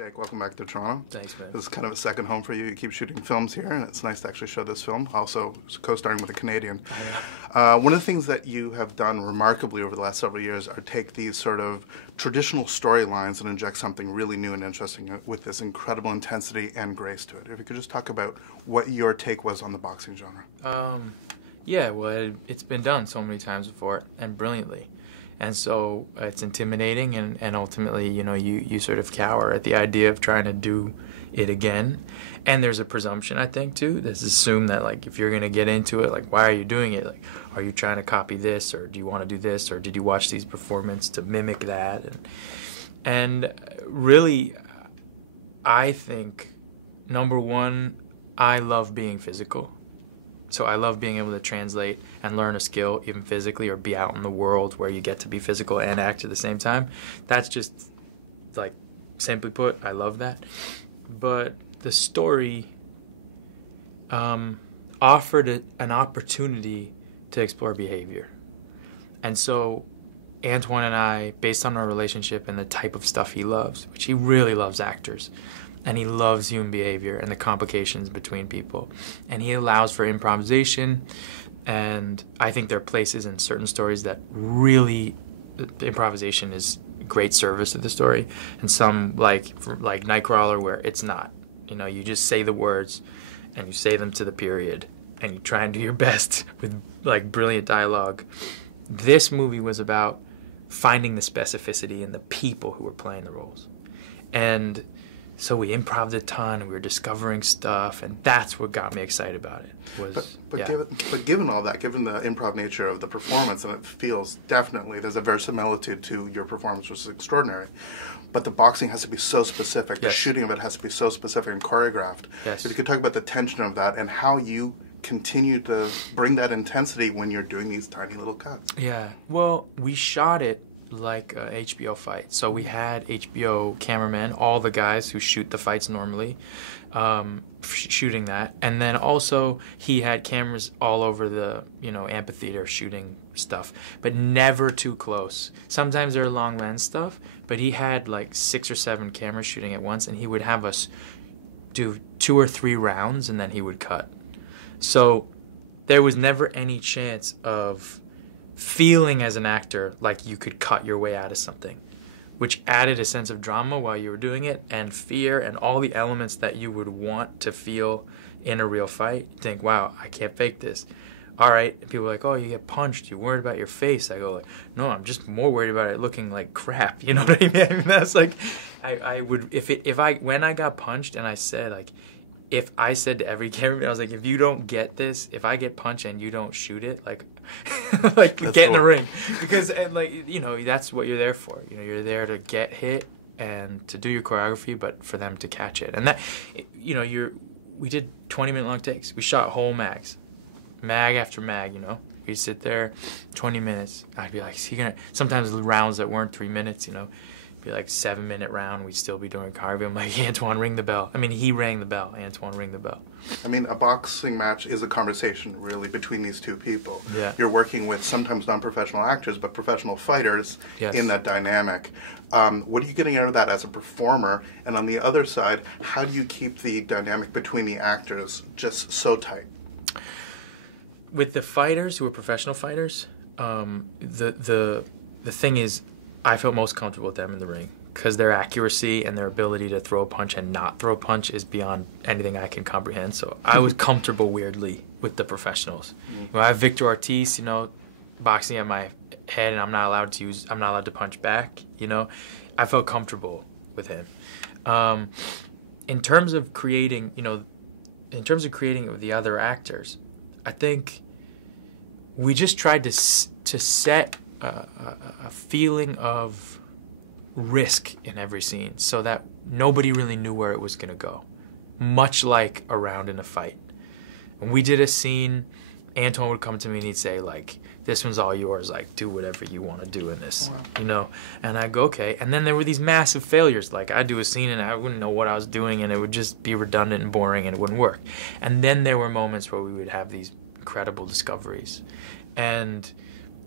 Jake, welcome back to Toronto. Thanks, man. This is kind of a second home for you. You keep shooting films here, and it's nice to actually show this film. Also, co-starring with a Canadian. One of the things that you have done remarkably over the last several years are take these sort of traditional storylines and inject something really new and interesting with this incredible intensity and grace to it. If you could just talk about what your take was on the boxing genre. Yeah, well, it's been done so many times before, and brilliantly. And so it's intimidating, and ultimately, you sort of cower at the idea of trying to do it again. And there's a presumption, I think, too, that's assumed that, like, if you're going to get into it, like, why are you doing it? Like, are you trying to copy this, or do you want to do this, or did you watch these performances to mimic that? And really, I think, number one, I love being physical. So I love being able to translate and learn a skill, even physically, or be out in the world where you get to be physical and act at the same time. That's just, like, simply put, I love that. But the story offered an opportunity to explore behavior. And so Antoine and I, based on our relationship and the type of stuff he loves, which he really loves actors, and he loves human behavior and the complications between people. And he allows for improvisation, and I think there are places in certain stories that really, the improvisation is great service to the story, and some, like Nightcrawler, where it's not. You just say the words, and you say them to the period, and you try and do your best with, like, brilliant dialogue. This movie was about finding the specificity in the people who were playing the roles. And so we improv'd a ton, and we were discovering stuff, and that's what got me excited about it. But given all that, given the improv nature of the performance, and it feels definitely there's a verisimilitude to your performance, which is extraordinary. But the boxing has to be so specific. The shooting of it has to be so specific and choreographed. Yes. If you could talk about the tension of that and how you continue to bring that intensity when you're doing these tiny little cuts. Yeah. Well, we shot it like a HBO fight. So we had HBO cameramen, all the guys who shoot the fights normally, shooting that. And then also he had cameras all over the, amphitheater shooting stuff, but never too close. Sometimes there are long lens stuff, but he had like 6 or 7 cameras shooting at once, and he would have us do 2 or 3 rounds, and then he would cut. So there was never any chance of feeling as an actor like you could cut your way out of something, which added a sense of drama while you were doing it, and fear, and all the elements that you would want to feel in a real fight. You think, wow, I can't fake this. All right. And people are like, oh, you get punched, you're worried about your face. I go, like, no, I'm just more worried about it looking like crap. You know what I mean? I mean, that's like, I would, when I got punched, and I said, like, if I said to every cameraman, I was like, if you don't get this, if I get punched and you don't shoot it, like, like, get in the ring. Because, and, like, that's what you're there for. You're there to get hit and to do your choreography, but for them to catch it. And that, we did 20-minute long takes. We shot whole mags, mag after mag, We'd sit there 20 minutes. I'd be like, is he gonna, sometimes rounds that weren't 3 minutes, be like 7-minute round, we'd still be doing choreography. I'm like, Antoine, ring the bell. I mean, he rang the bell. Antoine, ring the bell. I mean, a boxing match is a conversation, really, between these two people. Yeah. You're working with sometimes non-professional actors, but professional fighters in that dynamic. What are you getting out of that as a performer? And on the other side, how do you keep the dynamic between the actors just so tight? With the fighters who are professional fighters, the thing is, I felt most comfortable with them in the ring because their accuracy and their ability to throw a punch and not throw a punch is beyond anything I can comprehend. So I was comfortable weirdly with the professionals. I have Victor Ortiz, boxing at my head, and I'm not allowed to punch back. I felt comfortable with him. In terms of creating, with the other actors, I think we just tried to set a feeling of risk in every scene so that nobody really knew where it was going to go, much like a round in a fight. When we did a scene, Antoine would come to me and he'd say, like, this one's all yours, like, do whatever you want to do in this, and I'd go, okay. And then there were these massive failures, like I'd do a scene and I wouldn't know what I was doing, and it would just be redundant and boring and it wouldn't work. And then there were moments where we would have these incredible discoveries, and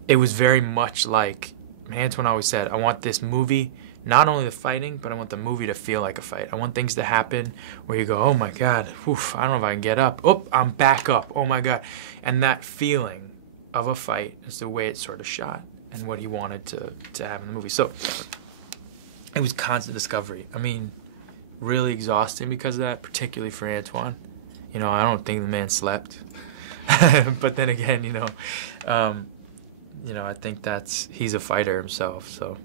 it was very much like Antoine always said, I want this movie not only the fighting, but I want the movie to feel like a fight. I want things to happen where you go, oh my God, oof, I don't know if I can get up. Oh, I'm back up. Oh my God. And that feeling of a fight is the way it's sort of shot and what he wanted to have in the movie. So it was constant discovery. I mean, really exhausting because of that, particularly for Antoine. You know, I don't think the man slept. But then again, I think he's a fighter himself, so